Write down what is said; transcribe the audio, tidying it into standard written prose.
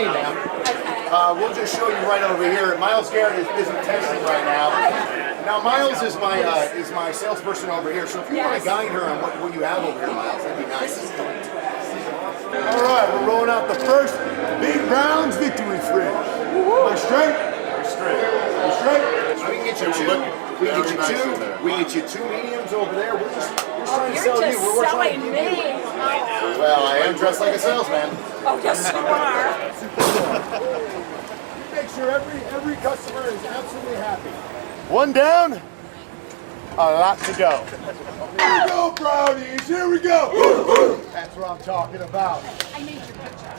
me, ma'am. We'll just show you right over here. Miles Garrett is busy testing right now. Now, Miles is my salesperson over here, so if you want to guide her on what you have over here, Miles, that'd be nice. All right, we're rolling out the first Big Brown's Victory Fridge. Am I straight? Straight. You straight? So we can get you two. We can get you two. We can get you two mediums over there. We're just trying to sell you. We're selling me. Well, I am dressed like a salesman. Oh, yes, you are. Make sure every customer is absolutely happy. One down, a lot to go. Here we go, brownies. Here we go. That's what I'm talking about. I made your picture.